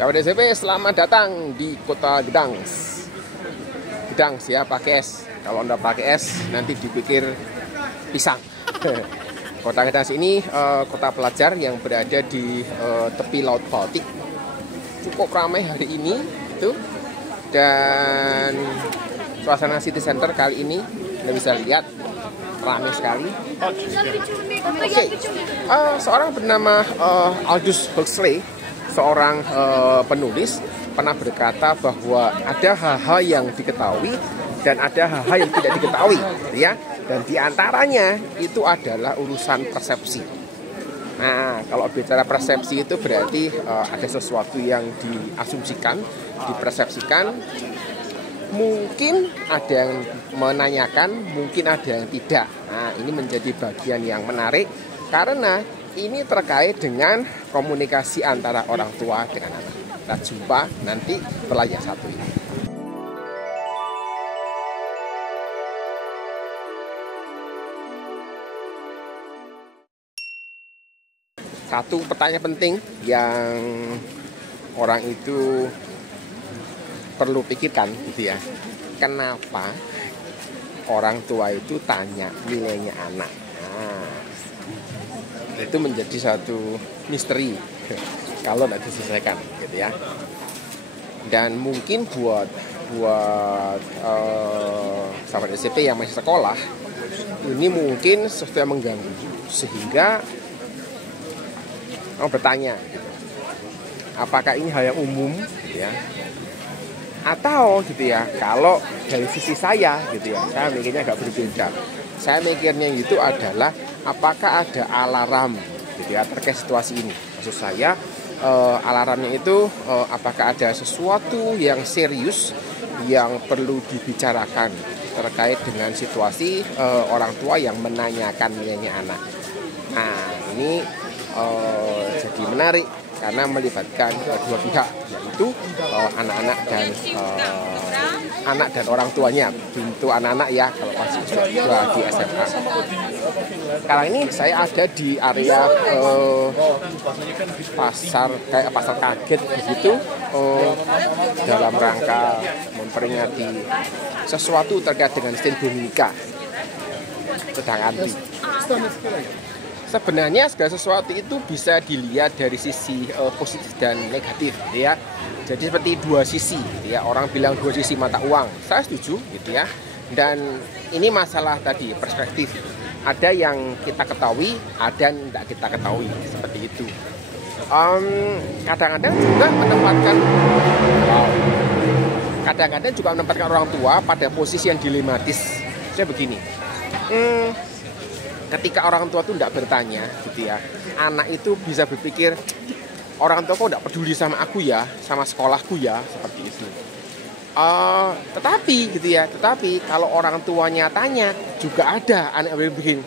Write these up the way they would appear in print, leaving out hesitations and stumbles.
Sahabat SMP, selamat datang di Kota Gdansk. Gdansk ya, pakai S. Kalau Anda pakai S, nanti dipikir pisang. Kota Gdansk ini kota pelajar yang berada di tepi Laut Baltik. Cukup ramai hari ini, itu. Dan suasana city center kali ini Anda bisa lihat ramai sekali. Oke. Seorang bernama Aldous Huxley, seorang penulis, pernah berkata bahwa ada hal-hal yang diketahui dan ada hal-hal yang tidak diketahui, ya. Dan diantaranya itu adalah urusan persepsi. Nah, kalau bicara persepsi itu berarti ada sesuatu yang diasumsikan, dipersepsikan. Mungkin ada yang menanyakan, mungkin ada yang tidak. Nah, ini menjadi bagian yang menarik karena ini terkait dengan komunikasi antara orang tua dengan anak. Kita jumpa nanti setelah yang satu ini. Satu pertanyaan penting yang orang itu perlu pikirkan gitu ya. Kenapa orang tua itu tanya nilainya anak? Nah, itu menjadi satu misteri kalau tidak diselesaikan gitu ya. Dan mungkin buat sahabat SMP yang masih sekolah, ini mungkin sesuatu yang mengganggu sehingga bertanya gitu, apakah ini hal yang umum gitu ya, atau gitu ya, kalau dari sisi saya gitu ya, saya mikirnya agak berbeda. Saya mikirnya itu adalah apakah ada alarm gitu ya terkait situasi ini. Maksud saya alarmnya itu apakah ada sesuatu yang serius yang perlu dibicarakan terkait dengan situasi orang tua yang menanyakan nilainya anak. Nah, ini jadi menarik karena melibatkan dua pihak, yaitu anak dan orang tuanya. Tentu anak-anak ya, kalau masih sudah di SMA. Sekarang ini saya ada di area pasar kaget begitu, dalam rangka memperingati sesuatu terkait dengan Saint Dominica, sedang antri. Sebenarnya segala sesuatu itu bisa dilihat dari sisi positif dan negatif, gitu ya. Jadi seperti dua sisi, gitu ya. Orang bilang dua sisi mata uang. Saya setuju, gitu ya. Dan ini masalah tadi perspektif. Ada yang kita ketahui, ada yang tidak kita ketahui, seperti itu. Kadang-kadang juga menempatkan orang tua pada posisi yang dilematis. Saya begini. Ketika orang tua itu tidak bertanya gitu ya, anak itu bisa berpikir orang tua kok tidak peduli sama aku ya, sama sekolahku ya, seperti itu. Tetapi kalau orang tuanya tanya, juga ada anak yang bikin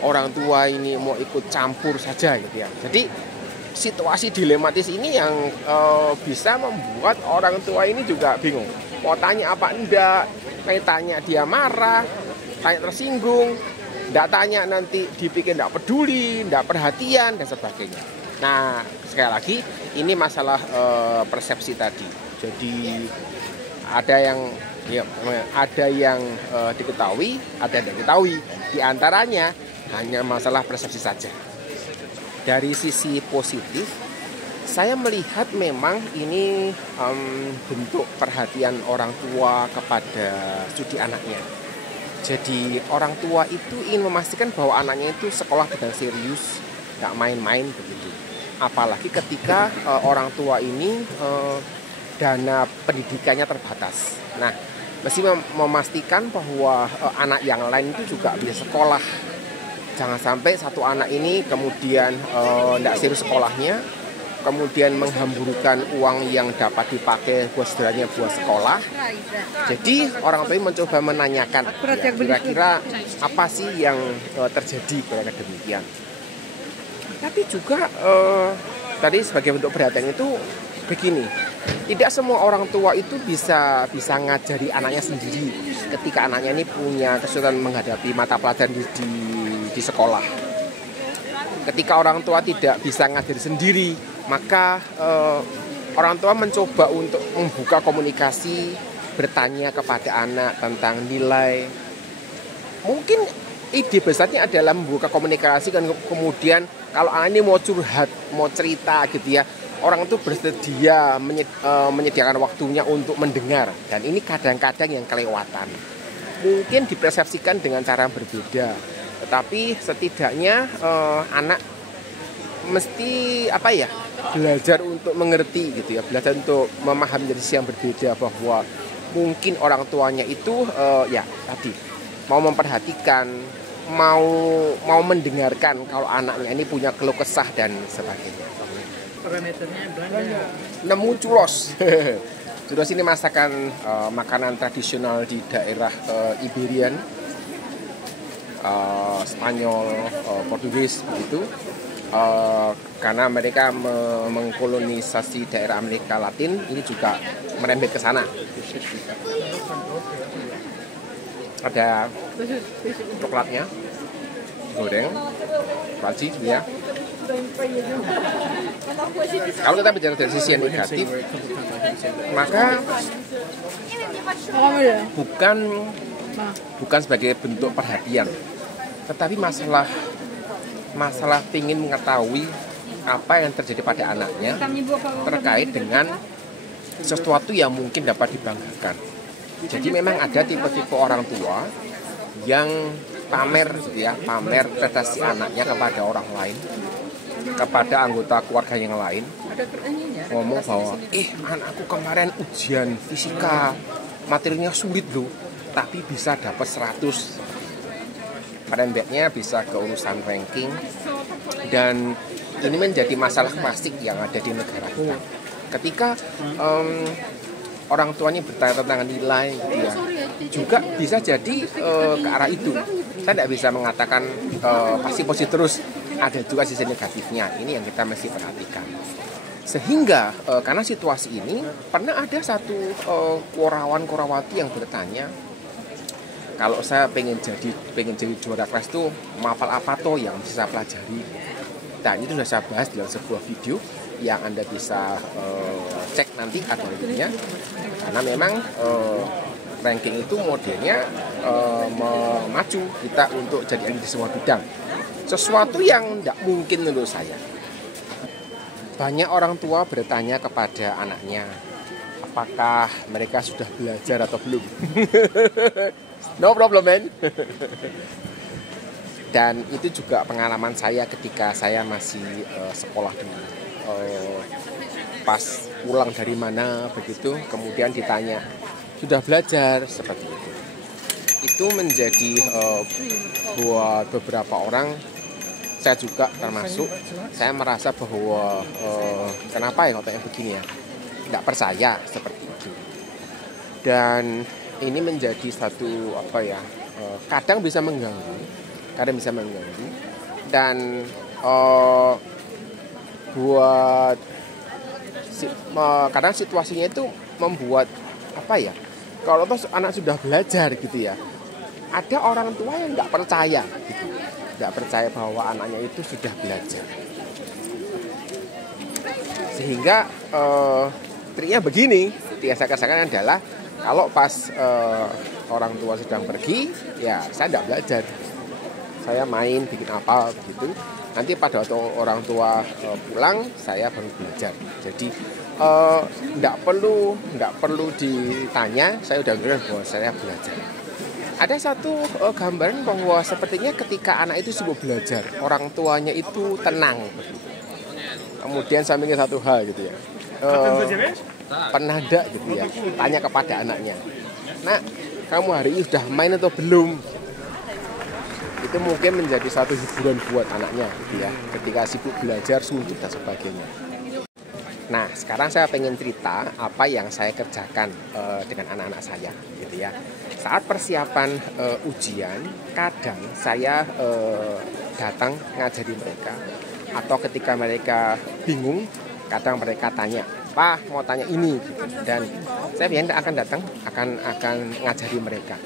orang tua ini mau ikut campur saja gitu ya. Jadi situasi dilematis ini yang bisa membuat orang tua ini juga bingung. Mau tanya apa enggak, tanya dia marah, tanya tersinggung, tidak tanya nanti dipikir tidak peduli, tidak perhatian dan sebagainya. Nah, sekali lagi ini masalah persepsi tadi. Jadi ada yang diketahui, ada yang tidak diketahui. Di antaranya hanya masalah persepsi saja. Dari sisi positif, saya melihat memang ini bentuk perhatian orang tua kepada studi anaknya. Jadi orang tua itu ingin memastikan bahwa anaknya itu sekolah dengan serius, nggak main-main begitu. Apalagi ketika orang tua ini dana pendidikannya terbatas. Nah, mesti memastikan bahwa anak yang lain itu juga bisa sekolah. Jangan sampai satu anak ini kemudian nggak serius sekolahnya, kemudian menghamburkan uang yang dapat dipakai buat saudaranya buat sekolah. Jadi orang tua mencoba menanyakan ya, kira-kira apa sih yang terjadi kira-kira demikian. Tapi juga tadi sebagai bentuk perhatian itu begini, tidak semua orang tua itu bisa ngajari anaknya sendiri ketika anaknya ini punya kesulitan menghadapi mata pelajaran di sekolah. Ketika orang tua tidak bisa ngajari sendiri, Maka orang tua mencoba untuk membuka komunikasi, bertanya kepada anak tentang nilai. Mungkin ide besarnya adalah membuka komunikasi, kan kemudian kalau anak ini mau curhat, mau cerita gitu ya, orang itu bersedia menyediakan waktunya untuk mendengar. Dan ini kadang-kadang yang kelewatan. Mungkin dipersepsikan dengan cara yang berbeda, tetapi setidaknya anak mesti belajar untuk mengerti gitu ya, belajar untuk memahami dari sisi yang berbeda, bahwa mungkin orang tuanya itu tadi mau memperhatikan, mau mendengarkan kalau anaknya ini punya keluh kesah dan sebagainya. Parameternya Belanda. Nemu curos. Curos ini masakan makanan tradisional di daerah Iberian, Spanyol, Portugis begitu. Karena mereka mengkolonisasi daerah Amerika Latin, ini juga merembet ke sana. Ada coklatnya, goreng, crunchy ya. Kalau kita bicara dari sisi yang negatif, maka bukan sebagai bentuk perhatian, tetapi masalah ingin mengetahui apa yang terjadi pada anaknya terkait dengan sesuatu yang mungkin dapat dibanggakan. Jadi memang ada tipe-tipe orang tua yang pamer gitu ya, pamer prestasi anaknya kepada orang lain, kepada anggota keluarga yang lain, ngomong bahwa anakku kemarin ujian fisika materinya sulit loh, tapi bisa dapat 100. Merembetnya bisa ke urusan ranking, dan ini menjadi masalah klasik yang ada di negara kita. Ketika orang tuanya bertanya tentang nilai gitu ya, juga bisa jadi ke arah itu. Saya tidak bisa mengatakan pasti positif terus, ada juga sisi negatifnya. Ini yang kita mesti perhatikan. Sehingga karena situasi ini, pernah ada satu korawati yang bertanya, kalau saya pengen jadi juara kelas tuh hafal apa toh yang bisa saya pelajari. Dan itu sudah saya bahas dalam sebuah video yang Anda bisa cek nanti ada linknya. Karena memang ranking itu modelnya memacu kita untuk jadi ahli di semua bidang. Sesuatu yang tidak mungkin menurut saya. Banyak orang tua bertanya kepada anaknya, apakah mereka sudah belajar atau belum. No problem, man. Dan itu juga pengalaman saya ketika saya masih sekolah dulu. Pas pulang dari mana begitu, kemudian ditanya, sudah belajar, seperti itu. Itu menjadi buat beberapa orang, saya juga termasuk, saya merasa bahwa kenapa ya kayak begini ya, tidak percaya seperti itu. Dan ini menjadi satu kadang bisa mengganggu, dan kadang situasinya itu membuat kalau anak sudah belajar gitu ya, ada orang tua yang nggak percaya gitu, nggak percaya bahwa anaknya itu sudah belajar, sehingga triknya begini, yang saya katakan adalah kalau pas orang tua sedang pergi, ya saya tidak belajar, saya main bikin apa begitu. Nanti pada waktu orang tua pulang, saya baru belajar. Jadi tidak perlu ditanya, saya sudah bilang bahwa saya belajar. Ada satu gambaran bahwa sepertinya ketika anak itu sibuk belajar, orang tuanya itu tenang. Kemudian saya mikir satu hal gitu ya, pernah ada gitu ya, tanya kepada anaknya, "Nak, kamu hari ini sudah main atau belum?" Itu mungkin menjadi satu hiburan buat anaknya gitu ya, ketika sibuk belajar, suntuk dan sebagainya. Nah, sekarang saya pengen cerita apa yang saya kerjakan dengan anak-anak saya gitu ya. Saat persiapan ujian, kadang saya datang ngajari mereka, atau ketika mereka bingung, kadang mereka tanya, "Pak, mau tanya ini," gitu. Dan saya biasanya akan datang, akan ngajari mereka.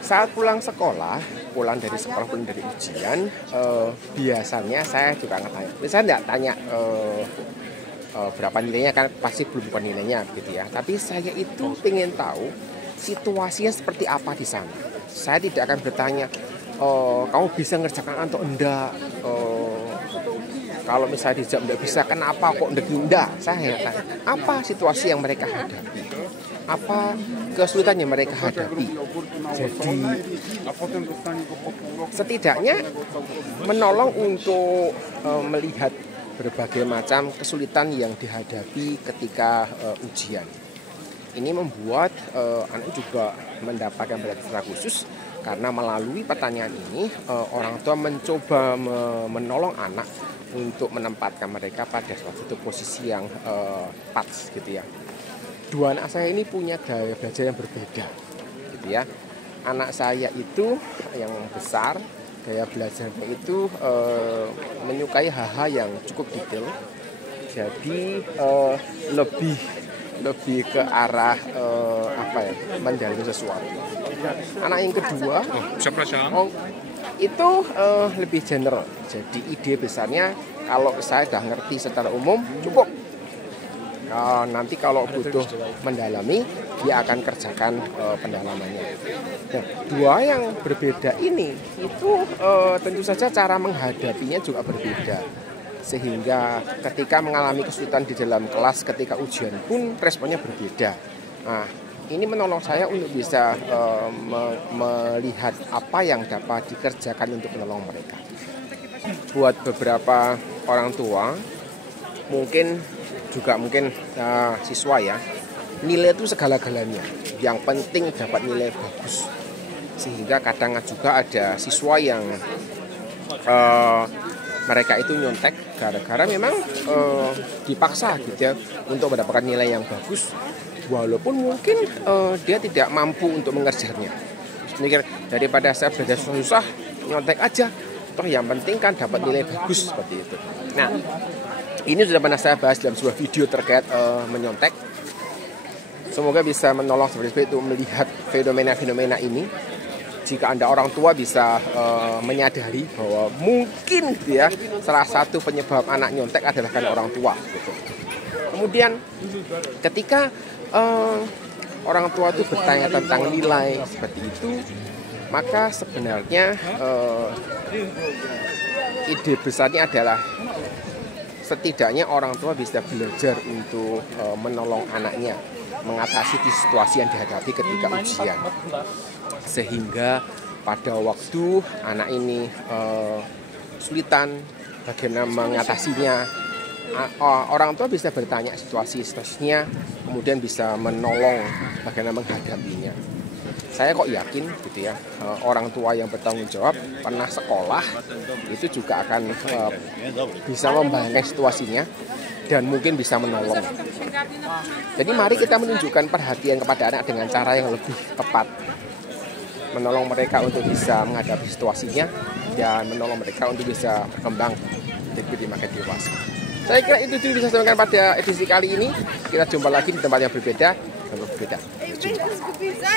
Saat pulang sekolah, pulang dari ujian, biasanya saya juga nggak tanya. Saya nggak tanya berapa nilainya, kan pasti belum bukan nilainya gitu ya. Tapi saya itu pengen tahu situasinya seperti apa di sana. Saya tidak akan bertanya, kamu bisa ngerjakan atau enggak. Kalau misalnya dijawab enggak bisa, kenapa kok enggak? Saya tanya, apa situasi yang mereka hadapi? Apa kesulitan yang mereka hadapi? Jadi setidaknya menolong untuk melihat berbagai macam kesulitan yang dihadapi ketika ujian. Ini membuat anak juga mendapatkan perhatian khusus, karena melalui pertanyaan ini orang tua mencoba menolong anak untuk menempatkan mereka pada suatu posisi yang pas gitu ya. Dua anak saya ini punya gaya belajar yang berbeda gitu ya. Anak saya itu yang besar, gaya belajarnya itu menyukai hal-hal yang cukup detail. Jadi lebih ke arah mendalami sesuatu. Anak yang kedua itu lebih general. Jadi ide besarnya kalau saya sudah ngerti secara umum cukup. Nanti kalau butuh mendalami, dia akan kerjakan pendalamannya. Nah, dua yang berbeda ini itu tentu saja cara menghadapinya juga berbeda. Sehingga ketika mengalami kesulitan di dalam kelas ketika ujian pun responnya berbeda. Nah, ini menolong saya untuk bisa melihat apa yang dapat dikerjakan untuk menolong mereka. Buat beberapa orang tua, mungkin siswa ya, nilai itu segala-galanya. Yang penting dapat nilai bagus. Sehingga kadang juga ada siswa yang mereka itu nyontek gara-gara memang dipaksa gitu ya untuk mendapatkan nilai yang bagus, walaupun mungkin dia tidak mampu untuk mengejarnya. Mikir, daripada saya belajar susah nyontek aja, toh yang penting kan dapat nilai bagus, seperti itu. Nah, ini sudah pernah saya bahas dalam sebuah video terkait menyontek. Semoga bisa menolong seperti itu melihat fenomena-fenomena ini. Jika Anda orang tua bisa menyadari bahwa mungkin ya salah satu penyebab anak nyontek adalah karena orang tua gitu. Kemudian ketika orang tua itu bertanya tentang nilai seperti itu, maka sebenarnya ide besarnya adalah setidaknya orang tua bisa belajar untuk menolong anaknya mengatasi situasi yang dihadapi ketika ujian. Sehingga pada waktu anak ini kesulitan bagaimana mengatasinya, orang tua bisa bertanya situasinya, kemudian bisa menolong bagaimana menghadapinya. Saya kok yakin gitu ya, orang tua yang bertanggung jawab pernah sekolah itu juga akan bisa membayangkan situasinya dan mungkin bisa menolong. Jadi mari kita menunjukkan perhatian kepada anak dengan cara yang lebih tepat, menolong mereka untuk bisa menghadapi situasinya dan menolong mereka untuk bisa berkembang menjadi makin dewasa. Saya kira itu bisa saya sampaikan pada edisi kali ini. Kita jumpa lagi di tempat yang berbeda. Sampai jumpa.